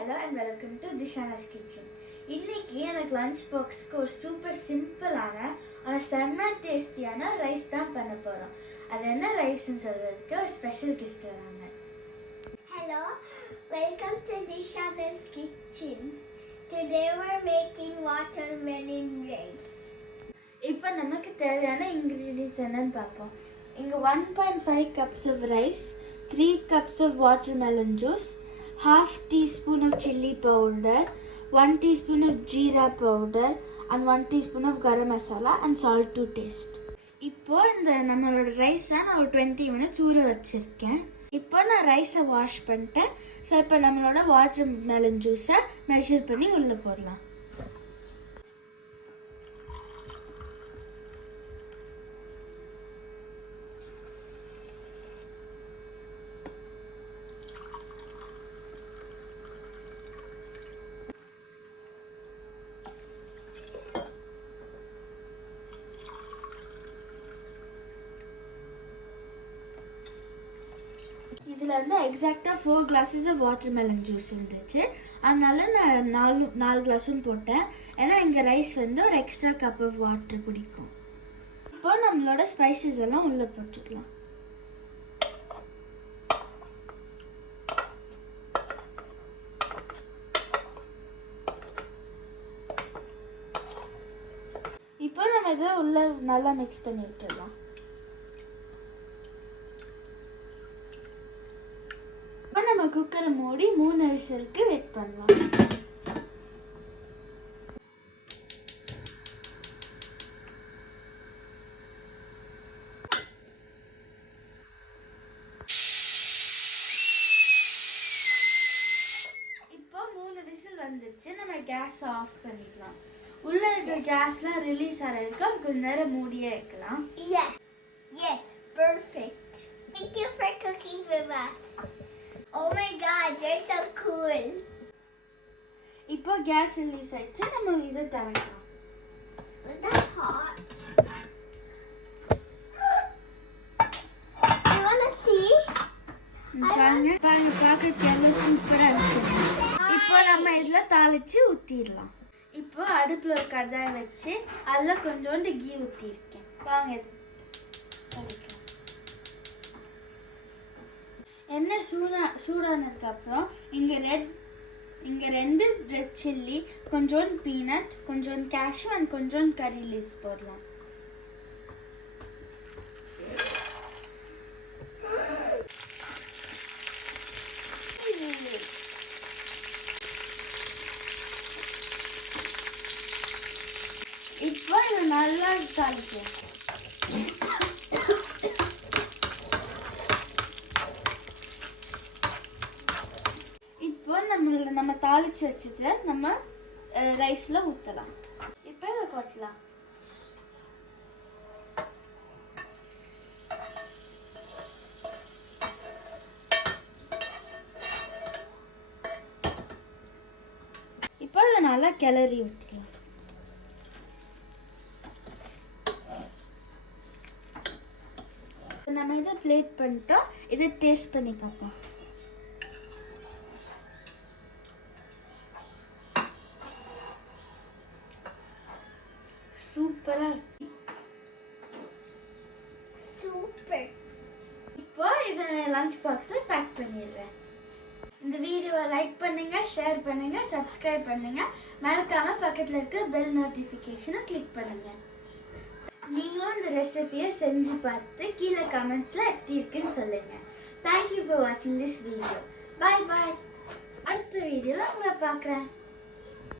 hello and welcome to Dishana's Kitchen. இன்னைக்கு எனக்கு lunch பாக்ஸ்க்கு ஒரு சூப்பர் சிம்பிளான ஆனால் செம்ம டேஸ்டியான ரைஸ் தான் பண்ண போகிறோம். அது என்ன ரைஸ்ன்னு சொல்கிறதுக்கு ஒரு ஸ்பெஷல் கெஸ்ட் வராங்க. Hello, welcome to Dishana's Kitchen. Today we're making watermelon rice. இப்போ நமக்கு தேவையான இன்க்ரீடியன்ட்ஸ் என்னன்னு பார்ப்போம். இங்கே 1.5 cups of rice, 3 cups of watermelon juice, half teaspoon of chili powder, 1 teaspoon of jeera powder and 1 teaspoon of garam masala and salt to taste. இப்போ இந்த நம்மளோட ரைஸை நான் ஒரு 20 minutes ஊற வச்சுருக்கேன். இப்போ நான் ரைஸை வாஷ் பண்ணிட்டேன். ஸோ இப்போ நம்மளோட வாட்டர்மெலன் ஜூஸை மெஷர் பண்ணி உள்ளே போடலாம். இதில் வந்து எக்ஸாக்டாக 4 glasses of வாட்டர்மெலன் ஜூஸ் இருந்துச்சு. அதனால நான் 4 கிளாஸும் போட்டேன். ஏன்னா எங்கள் ரைஸ் வந்து ஒரு எக்ஸ்ட்ரா கப் ஆஃப் வாட்டர் பிடிக்கும். இப்போ நம்மளோட ஸ்பைசஸ் எல்லாம் உள்ளே போட்டுக்கலாம். இப்போ நம்ம இதை உள்ளே நல்லா மிக்ஸ் பண்ணி விட்டுடலாம். நம்ம குக்கரை மூடி 3 விசிலுக்கு வெயிட் பண்ணலாம். இப்போ 3 விசில் வந்துருச்சு. நம்ம கேஸ் ஆஃப் பண்ணிக்கலாம். உள்ள இருக்கிற கேஸ்லாம் ரிலீஸ் ஆகிறதுக்கு அது கொஞ்ச நேரம் மூடியே வைக்கலாம். Yes, perfect. Thank you for cooking with us. Oh my god, you're so cool. இப்போ கேஸ் ரிலீஸ் ஆயிடுச்சு. நம்ம இதை திறக்கலாம். That's hot. You want to see? பாருங்க பார்க்க எவ்வளோ சூப்பராக இருக்கு. இப்போ நம்ம இதில் தாளிச்சு ஊற்றிடலாம். இப்போ அடுப்பில் ஒரு கடாயை வச்சு அதில் கொஞ்சோண்டு கீ ஊற்றிருக்கேன். வாங்க இது எண்ணெய் சூடானதுக்கப்புறம் இங்கே 2 ரெட் சில்லி, கொஞ்சோண்டு பீனட், கொஞ்சோண்டு கேஷ்யூ அண்ட் கொஞ்சோண்டு கறி லீவ்ஸ் போடலாம். இப்போ இது நல்லா தாளிக்கும். நம்ம தாளிச்சு வச்சுட்டு நம்ம ரைஸ்ல ஊற்றலாம். இப்போ இதை கொட்டலாம். இப்போ இதை நல்லா கிளறி விட்டுலாம். நம்ம இதை பிளேட் பண்ணிட்டோம். இதை டேஸ்ட் பண்ணி பார்ப்போம். Super. இப்போ இதை லஞ்ச் பாக்ஸில் பேக் பண்ணிடுறேன். இந்த வீடியோவை லைக் பண்ணுங்க, ஷேர் பண்ணுங்க, சப்ஸ்கிரைப் பண்ணுங்க. மறக்காம பக்கத்தில் இருக்க பெல் நோட்டிஃபிகேஷனை கிளிக் பண்ணுங்க. நீங்களும் இந்த ரெசிபியை செஞ்சு பார்த்து கீழே கமெண்ட்ஸில் எப்படி இருக்குன்னு சொல்லுங்க. தேங்க்யூ ஃபார் வாட்சிங் திஸ் வீடியோ. பாய் பாய். அடுத்த வீடியோவில் உங்களை பார்க்குறேன்.